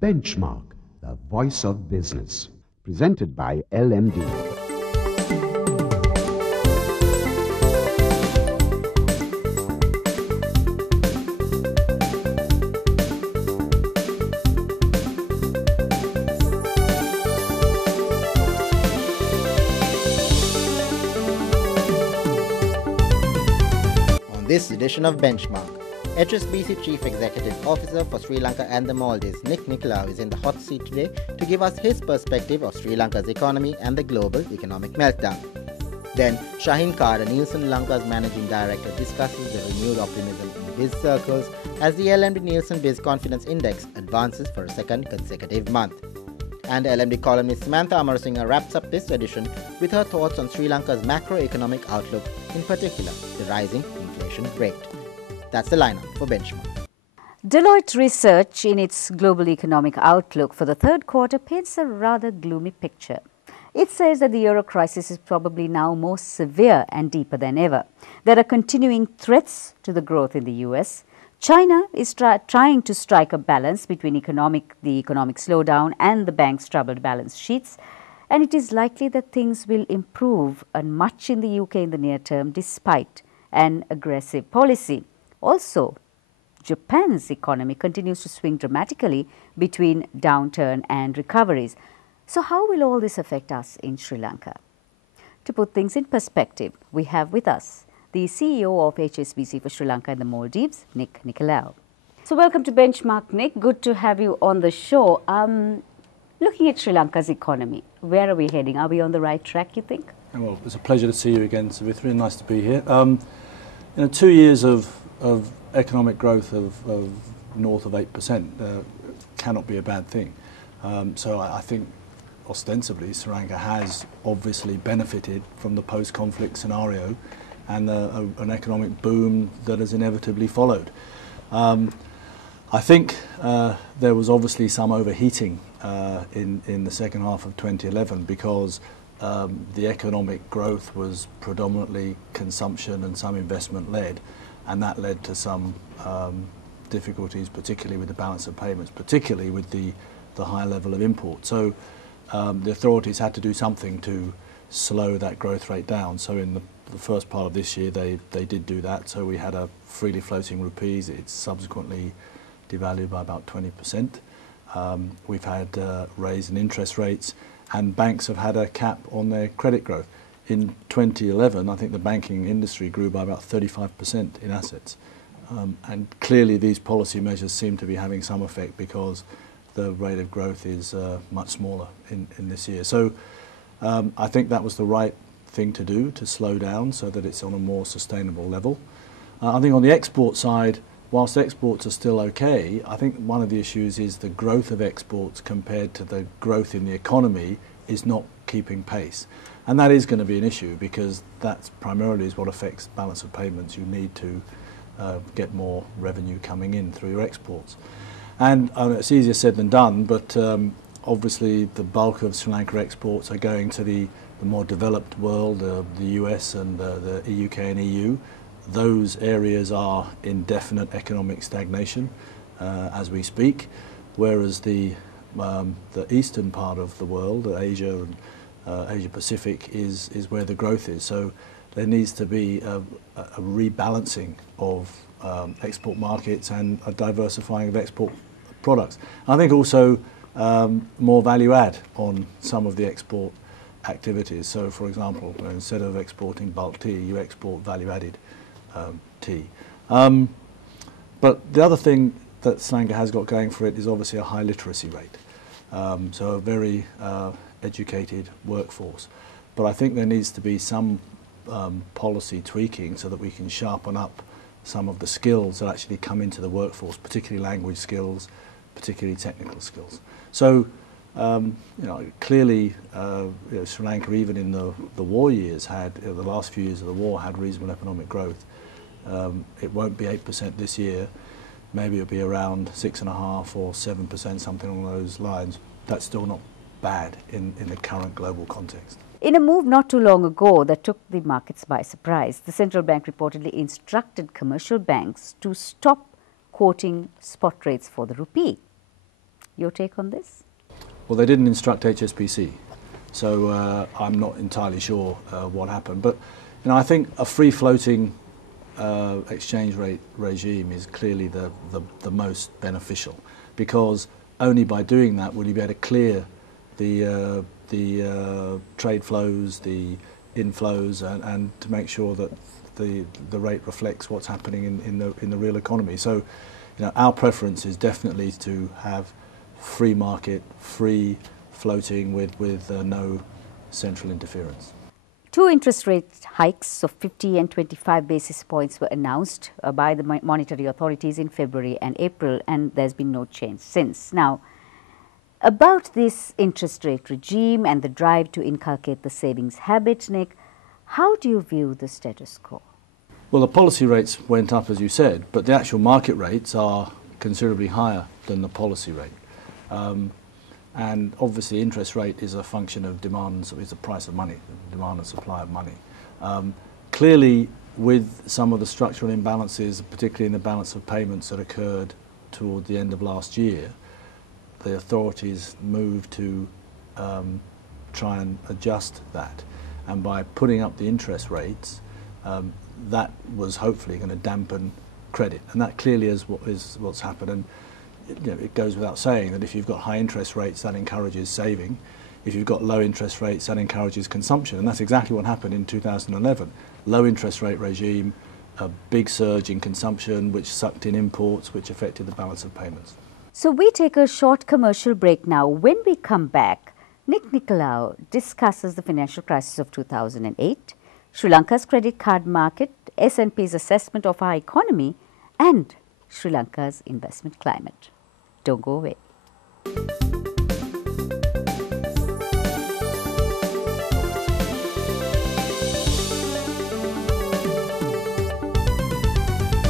Benchmark, the voice of business. Presented by LMD. On this edition of Benchmark, HSBC Chief Executive Officer for Sri Lanka and the Maldives, Nicolaou, is in the hot seat today to give us his perspective of Sri Lanka's economy and the global economic meltdown. Then, Shahin Kara, Nielsen Lanka's Managing Director, discusses the renewed optimism in biz circles as the LMD Nielsen Biz Confidence Index advances for a second consecutive month. And LMD columnist Samantha Amarasinghe wraps up this edition with her thoughts on Sri Lanka's macroeconomic outlook, in particular the rising inflation rate. That's the lineup for Benchmark. Deloitte Research, in its global economic outlook for the third quarter, paints a rather gloomy picture. It says that the euro crisis is probably now more severe and deeper than ever. There are continuing threats to the growth in the US. China is trying to strike a balance between the economic slowdown and the bank's troubled balance sheets. And it is likely that things will improve much in the UK in the near term despite an aggressive policy. Also, Japan's economy continues to swing dramatically between downturn and recoveries. So how will all this affect us in Sri Lanka? To put things in perspective, we have with us the CEO of HSBC for Sri Lanka and the Maldives, Nicolaou. So welcome to Benchmark, Nick. Good to have you on the show. Looking at Sri Lanka's economy, where are we heading? Are we on the right track, you think? Well, it's a pleasure to see you again, Savithri. Nice to be here. 2 years of economic growth of north of 8% cannot be a bad thing. So I think ostensibly Sri Lanka has obviously benefited from the post-conflict scenario and an economic boom that has inevitably followed. I think there was obviously some overheating in the second half of 2011 because the economic growth was predominantly consumption and some investment led, and that led to some difficulties, particularly with the balance of payments, particularly with the high level of import. So the authorities had to do something to slow that growth rate down. So in the first part of this year they did do that. So we had a freely floating rupees. It's subsequently devalued by about 20%. We've had raise in interest rates, and banks have had a cap on their credit growth. In 2011, I think the banking industry grew by about 35% in assets. And clearly these policy measures seem to be having some effect because the rate of growth is much smaller in this year. So I think that was the right thing to do, to slow down so that it's on a more sustainable level. I think on the export side, whilst exports are still okay, I think one of the issues is the growth of exports compared to the growth in the economy is not keeping pace. And that is going to be an issue because that primarily is what affects balance of payments. You need to get more revenue coming in through your exports. And it's easier said than done, but obviously the bulk of Sri Lanka exports are going to the more developed world, the US and the UK and EU. Those areas are in definite economic stagnation as we speak, whereas the eastern part of the world, Asia and Asia Pacific, is where the growth is. So there needs to be a rebalancing of export markets and a diversifying of export products. I think also more value add on some of the export activities. So for example, instead of exporting bulk tea, you export value added tea. But the other thing that Sri Lanka has got going for it is obviously a high literacy rate. So a very educated workforce. But I think there needs to be some policy tweaking so that we can sharpen up some of the skills that actually come into the workforce, particularly language skills, particularly technical skills. So clearly Sri Lanka, even in the war years, had the last few years of the war had reasonable economic growth. It won't be 8% this year. Maybe it'll be around 6.5% or 7%, something along those lines. That's still not bad in the current global context. In a move not too long ago that took the markets by surprise, the central bank reportedly instructed commercial banks to stop quoting spot rates for the rupee. Your take on this? Well, they didn't instruct HSBC, so I'm not entirely sure what happened. But I think a free-floating exchange rate regime is clearly the most beneficial, because only by doing that will you be able to clear the trade flows, the inflows, and to make sure that the rate reflects what's happening in the real economy. So, our preference is definitely to have free market, free floating with no central interference. 2 interest rate hikes of 50 and 25 basis points were announced by the monetary authorities in February and April, and there's been no change since. Now, about this interest rate regime and the drive to inculcate the savings habit, Nick, how do you view the status quo? Well, the policy rates went up, as you said, but the actual market rates are considerably higher than the policy rate. And obviously interest rate is a function of demand, is the price of money, demand and supply of money. Clearly, with some of the structural imbalances, particularly in the balance of payments that occurred toward the end of last year, the authorities moved to try and adjust that. And by putting up the interest rates, that was hopefully going to dampen credit. And that clearly is what's happened. And it goes without saying that if you've got high interest rates, that encourages saving. If you've got low interest rates, that encourages consumption. And that's exactly what happened in 2011. Low interest rate regime, a big surge in consumption, which sucked in imports, which affected the balance of payments. So we take a short commercial break now. When we come back, Nicolaou discusses the financial crisis of 2008, Sri Lanka's credit card market, S&P's assessment of our economy, and Sri Lanka's investment climate. Don't go away.